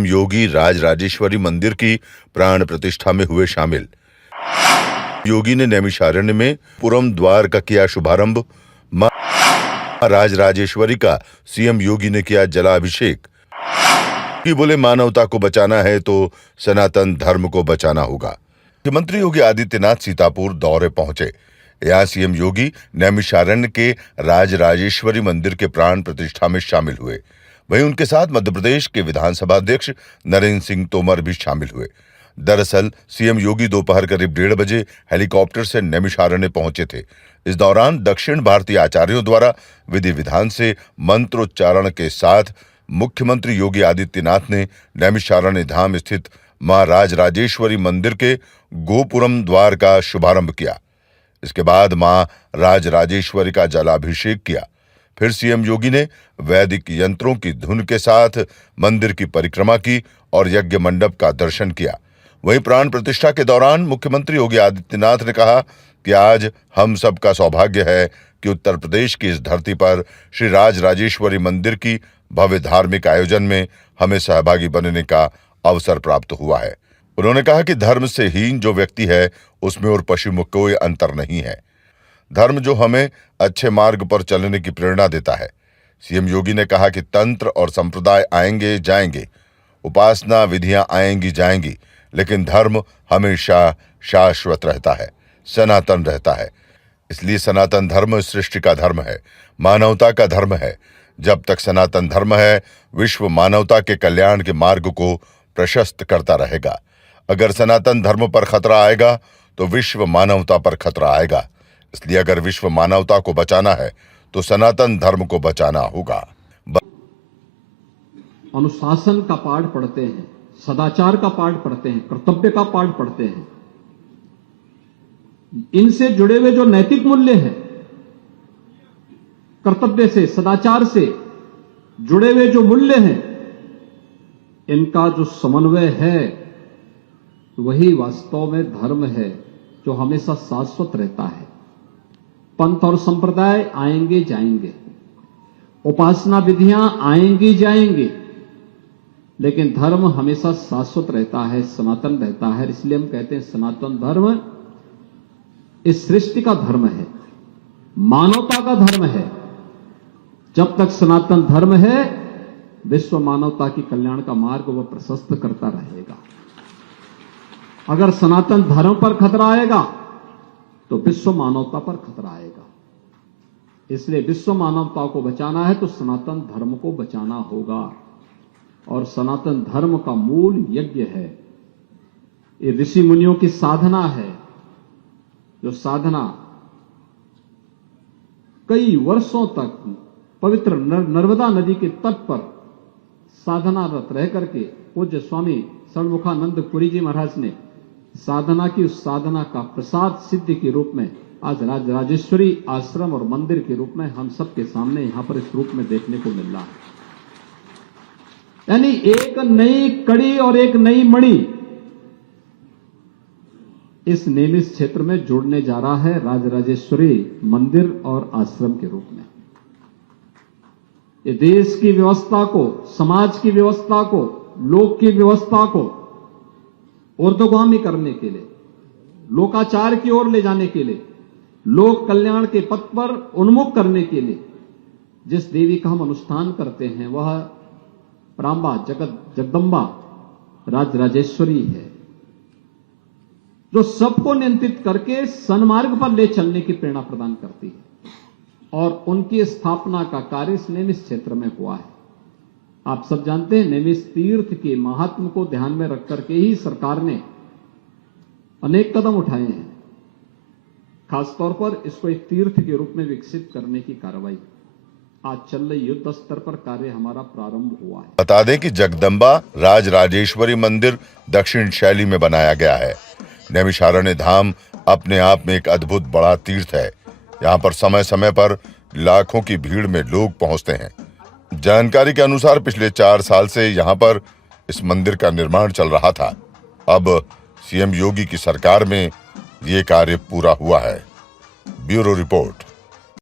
योगी राज राजेश्वरी मंदिर की प्राण प्रतिष्ठा में हुए शामिल। योगी ने नैमिषारण्य में पुरम द्वार का किया शुभारंभ। मां राज राजेश्वरी का सीएम योगी ने किया जलाभिषेक। बोले मानवता को बचाना है तो सनातन धर्म को बचाना होगा। मुख्यमंत्री योगी आदित्यनाथ सीतापुर दौरे पहुंचे। यहां सीएम योगी नैमिषारण्य के राज राजेश्वरी मंदिर के प्राण प्रतिष्ठा में शामिल हुए। वहीं उनके साथ मध्य प्रदेश के विधानसभा अध्यक्ष नरेंद्र सिंह तोमर भी शामिल हुए। दरअसल सीएम योगी दोपहर करीब 1:30 बजे हेलीकॉप्टर से नैमिषारण्य पहुंचे थे। इस दौरान दक्षिण भारतीय आचार्यों द्वारा विधि विधान से मंत्रोच्चारण के साथ मुख्यमंत्री योगी आदित्यनाथ ने नैमिषारण्य धाम स्थित मां राज राजेश्वरी मंदिर के गोपुरम द्वार का शुभारंभ किया। इसके बाद मां राज राजेश्वरी का जलाभिषेक किया। फिर सीएम योगी ने वैदिक यंत्रों की धुन के साथ मंदिर की परिक्रमा की और यज्ञ मंडप का दर्शन किया। वहीं प्राण प्रतिष्ठा के दौरान मुख्यमंत्री योगी आदित्यनाथ ने कहा कि आज हम सबका सौभाग्य है कि उत्तर प्रदेश की इस धरती पर श्री राज राजेश्वरी मंदिर की भव्य धार्मिक आयोजन में हमें सहभागी बनने का अवसर प्राप्त हुआ है। उन्होंने कहा कि धर्म से हीन जो व्यक्ति है उसमें और पशु में कोई अंतर नहीं है। धर्म जो हमें अच्छे मार्ग पर चलने की प्रेरणा देता है। सीएम योगी ने कहा कि तंत्र और संप्रदाय आएंगे जाएंगे, उपासना विधियां आएंगी जाएंगी, लेकिन धर्म हमेशा शाश्वत रहता है, सनातन रहता है। इसलिए सनातन धर्म सृष्टि का धर्म है, मानवता का धर्म है। जब तक सनातन धर्म है, विश्व मानवता के कल्याण के मार्ग को प्रशस्त करता रहेगा। अगर सनातन धर्म पर खतरा आएगा तो विश्व मानवता पर खतरा आएगा। इसलिए अगर विश्व मानवता को बचाना है तो सनातन धर्म को बचाना होगा। अनुशासन का पाठ पढ़ते हैं, सदाचार का पाठ पढ़ते हैं, कर्तव्य का पाठ पढ़ते हैं। इनसे जुड़े हुए जो नैतिक मूल्य हैं, कर्तव्य से सदाचार से जुड़े हुए जो मूल्य हैं, इनका जो समन्वय है वही वास्तव में धर्म है जो हमेशा शाश्वत रहता है। पंथ और संप्रदाय आएंगे जाएंगे, उपासना विधियां आएंगी जाएंगी, लेकिन धर्म हमेशा शाश्वत रहता है, सनातन रहता है। इसलिए हम कहते हैं सनातन धर्म इस सृष्टि का धर्म है, मानवता का धर्म है। जब तक सनातन धर्म है, विश्व मानवता की कल्याण का मार्ग वह प्रशस्त करता रहेगा। अगर सनातन धर्म पर खतरा आएगा तो विश्व मानवता पर खतरा आएगा। इसलिए विश्व मानवता को बचाना है तो सनातन धर्म को बचाना होगा। और सनातन धर्म का मूल यज्ञ है, ये ऋषि मुनियों की साधना है, जो साधना कई वर्षों तक पवित्र नर्मदा नदी के तट पर साधनारत रह करके पूज्य स्वामी षणमुखानंद पुरी जी महाराज ने साधना की, उस साधना का प्रसाद सिद्धि के रूप में आज राज राजेश्वरी आश्रम और मंदिर के रूप में हम सबके सामने यहां पर इस रूप में देखने को मिल रहा है। यानी एक नई कड़ी और एक नई मणि इस नेमिष क्षेत्र में जुड़ने जा रहा है, राज राजेश्वरी मंदिर और आश्रम के रूप में। ये देश की व्यवस्था को, समाज की व्यवस्था को, लोक की व्यवस्था को ऊर्ध्वगामी करने के लिए, लोकाचार की ओर ले जाने के लिए, लोक कल्याण के पथ पर उन्मुख करने के लिए जिस देवी का हम अनुष्ठान करते हैं वह प्रांबा जगदम्बा राज राजेश्वरी है, जो सबको नियंत्रित करके सन्मार्ग पर ले चलने की प्रेरणा प्रदान करती है। और उनकी स्थापना का कार्य इस नेमिष क्षेत्र में हुआ है। आप सब जानते हैं नेमिष तीर्थ के महात्म को ध्यान में रख करके ही सरकार ने अनेक कदम उठाए हैं। खासतौर पर इसको एक तीर्थ के रूप में विकसित करने की कार्रवाई आज चल रही युद्ध स्तर पर कार्य हमारा प्रारंभ हुआ है। बता दें कि जगदम्बा राज राजेश्वरी मंदिर दक्षिण शैली में बनाया गया है। नैमिषारण्य धाम अपने आप में एक अद्भुत बड़ा तीर्थ है। यहाँ पर समय समय पर लाखों की भीड़ में लोग पहुंचते हैं। जानकारी के अनुसार पिछले 4 साल से यहाँ पर इस मंदिर का निर्माण चल रहा था। अब सीएम योगी की सरकार में ये कार्य पूरा हुआ है। Bureau report.